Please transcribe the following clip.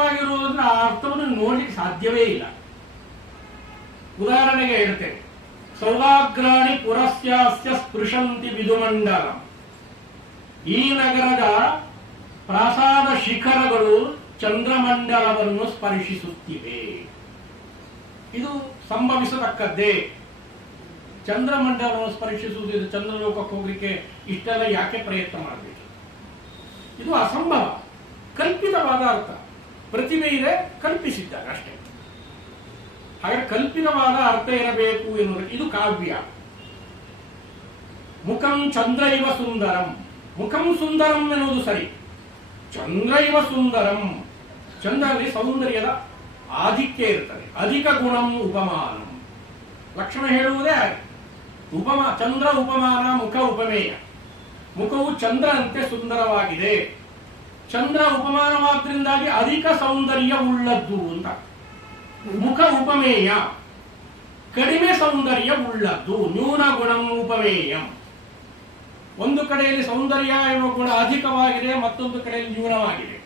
ಕಲ್ಪಿತವಾಗಿರುವುದನ್ನು ಆ ಅರ್ಥವನ್ನು ನೋಡ್ಲಿಕ್ಕೆ ಸಾಧ್ಯವೇ ಇಲ್ಲ. ಉದಾಹರಣೆಗೆ ಹೇಳ್ತೇನೆ, ಸೌಭಾಗ್ರಾಣಿ ಪುರಸ್ಯಾಸ್ಯ ಸ್ಪೃಶಂತಿ ವಿಧುಮಂಡಲ. ಈ ನಗರದ ಪ್ರಾಸಾದ ಶಿಖರಗಳು ಚಂದ್ರಮಂಡಲವನ್ನು ಸ್ಪರ್ಶಿಸುತ್ತಿವೆ. ಇದು ಸಂಭವಿಸತಕ್ಕದ್ದೇ. ಚಂದ್ರಮಂಡಲವನ್ನು ಸ್ಪರ್ಶಿಸುವುದು, ಇದು ಚಂದ್ರಲೋಕಕ್ಕೆ ಹೋಗ್ಲಿಕ್ಕೆ ಇಷ್ಟೆಲ್ಲ ಯಾಕೆ ಪ್ರಯತ್ನ ಮಾಡಬೇಕು? ಇದು ಅಸಂಭವ, ಕಲ್ಪಿತವಾದ ಅರ್ಥ. ಪ್ರತಿಭೆ ಇದೆ, ಕಲ್ಪಿಸಿದ್ದಾರೆ ಅಷ್ಟೇ. ಹಾಗೆ ಕಲ್ಪಿತವಾದ ಅರ್ಥ ಇರಬೇಕು ಎನ್ನುವುದು ಇದು ಕಾವ್ಯ. ಮುಖಂ ಚಂದ್ರ ಇವ ಸುಂದರಂ. ಮುಖಂ ಸುಂದರಂ ಎನ್ನುವುದು ಸರಿ, ಚಂದ್ರ ಇವ ಸುಂದರಂ. ಚಂದ್ರನಲ್ಲಿ ಸೌಂದರ್ಯದ ಆಧಿಕ್ಯ ಇರ್ತದೆ. ಅಧಿಕ ಗುಣಂ ಉಪಮಾನಂ. ಲಕ್ಷಣ ಹೇಳುವುದೇ ಹಾಗೆ. ಚಂದ್ರ ಉಪಮಾನ, ಮುಖ ಉಪಮೇಯ. ಮುಖವು ಚಂದ್ರನಂತೆ ಸುಂದರವಾಗಿದೆ. ಚಂದ್ರ ಉಪಮಾನವಾದ್ರಿಂದಾಗಿ ಅಧಿಕ ಸೌಂದರ್ಯ ಉಳ್ಳದ್ದು ಅಂತ. ಮುಖ ಉಪಮೇಯ, ಕಡಿಮೆ ಸೌಂದರ್ಯ ಉಳ್ಳದ್ದು. ನ್ಯೂನ ಗುಣಂ ಉಪಮೇಯಂ. ಒಂದು ಕಡೆಯಲ್ಲಿ ಸೌಂದರ್ಯ ಎನ್ನುವ ಗುಣ ಅಧಿಕವಾಗಿದೆ, ಮತ್ತೊಂದು ಕಡೆಯಲ್ಲಿ ನ್ಯೂನವಾಗಿದೆ.